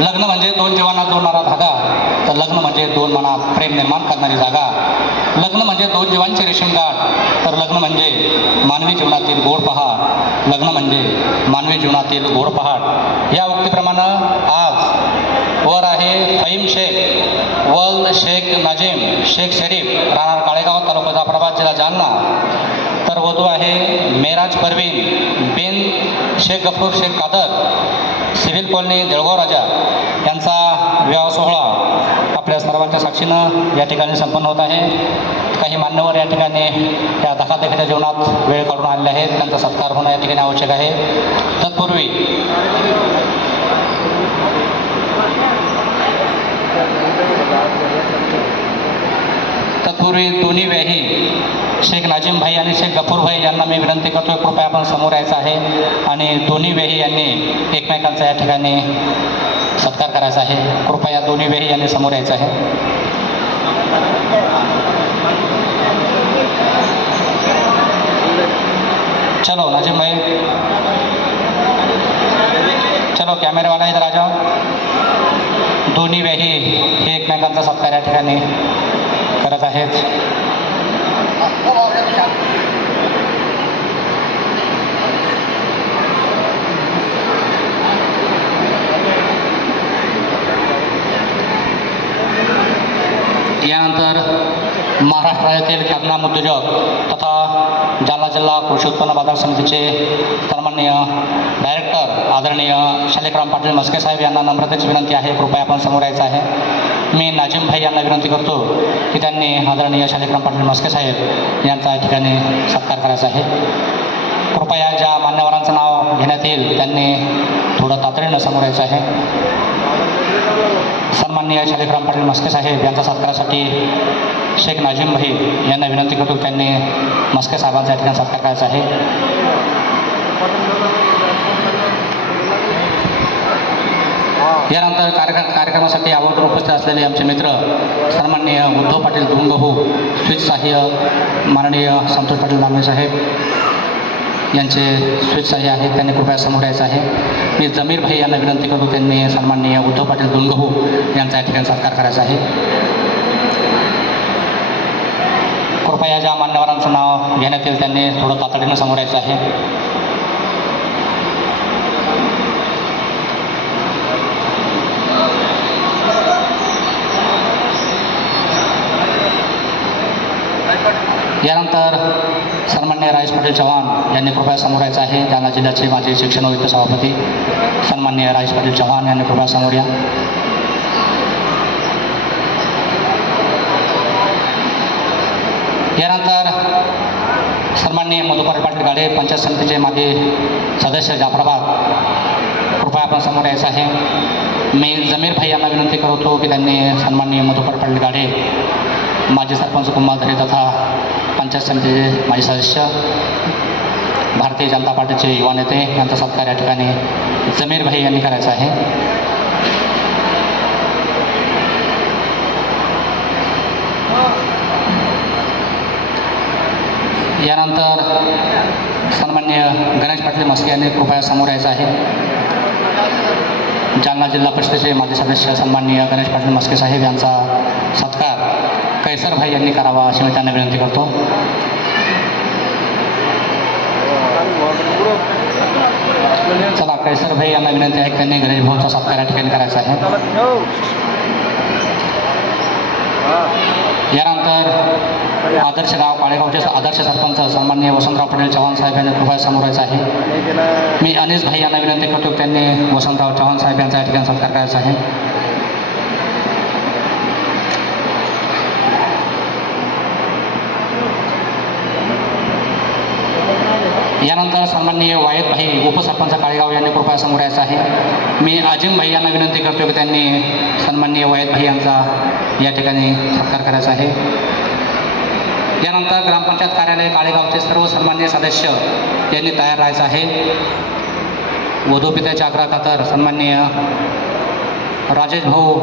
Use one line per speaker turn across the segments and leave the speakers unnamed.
लग्न म्हणजे दोन जीवांना जोडणारा धागा तर लग्न म्हणजे दोन मनात प्रेम निर्माण करणारी जागा. लग्न म्हणजे दोन जीवांचे रेशीमगाठ तर लग्न म्हणजे मानवी जीवनातील गोड पहाड. लग्न म्हणजे मानवी जीवनातील गोड पहाड. या उक्तीप्रमाणे आज वर आहे फहीम शेख वल्द शेख नाजीम शेख शरीफ राहणार काळेगाव तालुका जाफराबाद जिल्हा जालना. तर वधू आहे मेराज परवीन बिन शेख गफूर शेख कादर. सिव्हिल कॉलनी देळगाव राजा यांचा विवाह सोहळा आपल्या सर्वांच्या साक्षीनं या ठिकाणी संपन्न होत आहे. काही मान्यवर या ठिकाणी या धकाधकीच्या जीवनात वेळ काढून आलेले आहेत. त्यांचा सत्कार होणं या ठिकाणी आवश्यक आहे. तत्पूर्वी तत्पूर्वी दोन्ही व्याही शेख नाजिम भाई आणि शेख गफूर भाई यांना मी विनंती करतो कृपया आपण समोर यायचं आहे. आणि दोन्ही वेही यांनी एकमेकांचा या ठिकाणी सत्कार करायचा आहे. कृपया दोन्ही वेही यांनी समोर यायचं आहे. चलो नाजिम भाई. चलो कॅमेरावाला इधर राजा. दोन्ही व्याही हे एकमेकांचा सत्कार या ठिकाणी करत आहेत. यानंतर महाराष्ट्र राज्यातील ख्यातनाम उद्योजक तथा जालना जिल्हा कृषी उत्पन्न बाजार समितीचे सन्माननीय डायरेक्टर आदरणीय शालिकराम पाटील मस्के साहेब यांना नम्रतेची विनंती आहे. कृपया आपण समोर यायचं आहे. मी नाजिम भाई यांना विनंती करतो की त्यांनी आदरणीय शालिकराम पाटील मस्के साहेब यांचा ठिकाणी सत्कार करायचा आहे. कृपया ज्या मान्यवरांचं नाव घेण्यात येईल त्यांनी थोडं तातडीनं समोर यायचं आहे. सन्माननीय शालिकराम पाटील मस्के साहेब यांच्या सत्कारासाठी शेख नाजिम भाई यांना विनंती करतो त्यांनी मस्के साहेबांचा ठिकाणी सत्कार करायचा आहे. यानंतर कार्यक्रम कार्यक्रमासाठी अगोदर उपस्थित असलेले आमचे मित्र सन्माननीय उद्धव पाटील दुंगहू स्वीट सहाय्य माननीय संतोष पाटील दानवे साहेब यांचे स्वीट सहाय्य आहेत त्यांनी कृपया समोर यायचं आहे. मी जमीर भाई यांना विनंती करतो त्यांनी सन्माननीय उद्धव पाटील दुंगहू यांचा या ठिकाणी सत्कार करायचा आहे. कृपया ज्या मान्यवरांचं नाव घेण्यात येईल त्यांनी थोडं तातडीनं समोर यायचं आहे. यानंतर सन्मान्य राजेश पाटील चव्हाण यांनी कृपया समोर यायचं आहे. जालना जिल्ह्याचे माजी शिक्षण वित्त सभापती सन्मान्य राजेश पाटील चव्हाण यांनी कृपया समोर या. यानंतर सन्मान्य मधुकर पाटील गाडे पंचायत समितीचे माजी सदस्य जाफराबाद कृपया आपण समोर यायचं आहे. मी जमीर भाई यांना विनंती करतो की त्यांनी सन्मान्य मधुकर पाटील गाडे माजी सरपंच कुंभाधरे तथा पंचायत समितीचे माजी सदस्य भारतीय जनता पार्टीचे युवा नेते यांचा सत्कार या ठिकाणी जमीर भाई यांनी करायचा आहे. यानंतर सन्मान्य गणेश पाटील मस्के यांनी कृपया समोर यायचं आहे. जालना जिल्हा परिषदेचे माजी सदस्य सन्मान्य गणेश पाटील मस्के साहेब यांचा सत्कार कैसर भाई यांनी करावा अशी मी त्यांना विनंती करतो. चला कैसर भाई यांना विनंती आहे त्यांनी गणेश भाऊचा सत्कार या ठिकाणी करायचा आहे. यानंतर आदर्श गाव पाळेगावचे आदर्श सरपंच सन्माननीय वसंतराव पटेल चव्हाण साहेब यांनी कृपया समोर यायचं आहे. मी अनिस भाई यांना विनंती करतो त्यांनी वसंतराव चव्हाण साहेब यांचा या ठिकाणी सत्कार करायचा आहे. यानंतर सन्माननीय वायद भाई उपसरपंच काळेगाव यांनी कृपया समोर यायचं आहे. मी अजिम भाई यांना विनंती करतो की त्यांनी सन्माननीय वायद भाई यांचा या ठिकाणी सत्कार करायचा आहे. यानंतर ग्रामपंचायत कार्यालय काळेगावचे सर्व सन्मान्य सदस्य यांनी तयार राहायचं आहे. वधूपित्याच्या आग्रहाखातर सन्माननीय राजेश भाऊ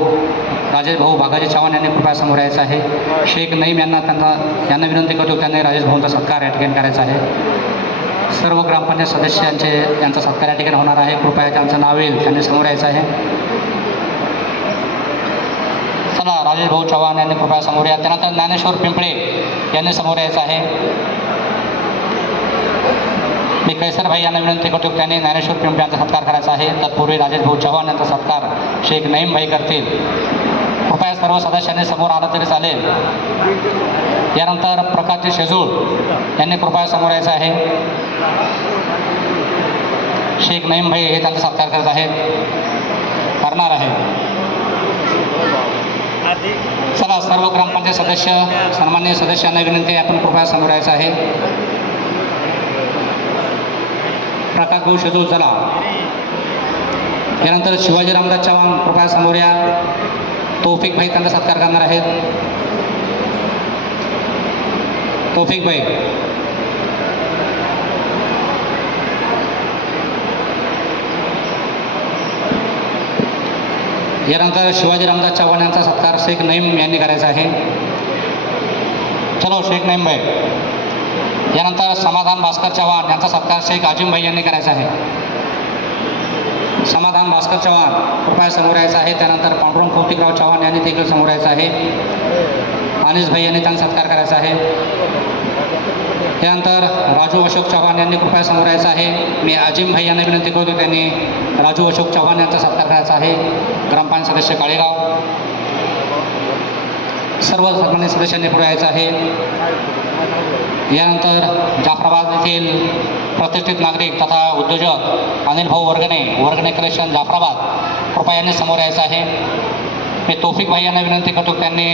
राजेश भाऊ भागाजी चव्हाण यांनी कृपया समोर यायचं आहे. शेख नईम यांना त्यांना यांना विनंती करतो त्यांनी राजेश भाऊंचा सत्कार या ठिकाणी करायचा आहे. सर्व ग्रामपंचायत सदस्यांचे यांचा सत्कार या ठिकाणी होणार आहे. कृपया त्यांचं नाव येईल त्यांनी समोर यायचं आहे. चला राजेश भाऊ चव्हाण यांनी कृपया समोर या. त्यानंतर ज्ञानेश्वर पिंपळे यांनी समोर यायचं आहे. मी कैसर भाई यांना विनंती करतो त्यांनी ज्ञानेश्वर पिंपळे यांचा सत्कार करायचा आहे. तत्पूर्वी राजेश भाऊ चव्हाण यांचा सत्कार शेख नईम भाई करतील. कृपया सर्व सदस्यांनी समोर आलं तरी चालेल. यानंतर प्रकाश शेजूळ यांनी कृपया समोर यायचं आहे. शेख नईम भाई हे त्यांचा सत्कार करत आहेत. करणार आहे. चला सर्व ग्रामपंचायत सदस्य सन्मान्य सदस्यांना विनंती आपण कृपया समोर यायचं आहे. प्रकाश भाऊ शेजूळ चला. यानंतर शिवाजी रामदास चव्हाण कृपया समोर या. तौफिक भाई त्यांचा सत्कार करणार आहेत. तौफिक भाई. यानंतर शिवाजी रामदास चव्हाण यांचा सत्कार शेख नईम यांनी करायचा आहे. चलो शेख नईम भाई. यानंतर समाधान भास्कर चव्हाण यांचा सत्कार शेख आजिम भाई यांनी करायचा आहे. समाधान भास्कर चव्हाण कृपया समोर यायचं आहे. त्यानंतर पांडुरंग कौतिकराव चव्हाण यांनी देखील समोर यायचं आहे. अनिस भाई यांनी त्यांचा सत्कार करायचा आहे. त्यानंतर राजू अशोक चव्हाण यांनी कृपया समोर यायचं आहे. मी अजिम भाई यांना विनंती करतो त्यांनी राजू अशोक चव्हाण यांचा सत्कार करायचा आहे. ग्रामपंचायत सदस्य काळेगाव सर्व सन्मान्य सदस्यांनी पुढे यायचं आहे. यानंतर जाफराबाद येथील प्रतिष्ठित नागरिक तथा उद्योजक अनिल भाऊ वर्गणे वर्गणे कलेक्शन जाफराबाद कृपया यांनी समोर यायचं आहे. मी तौफिक भाई यांना विनंती करतो त्यांनी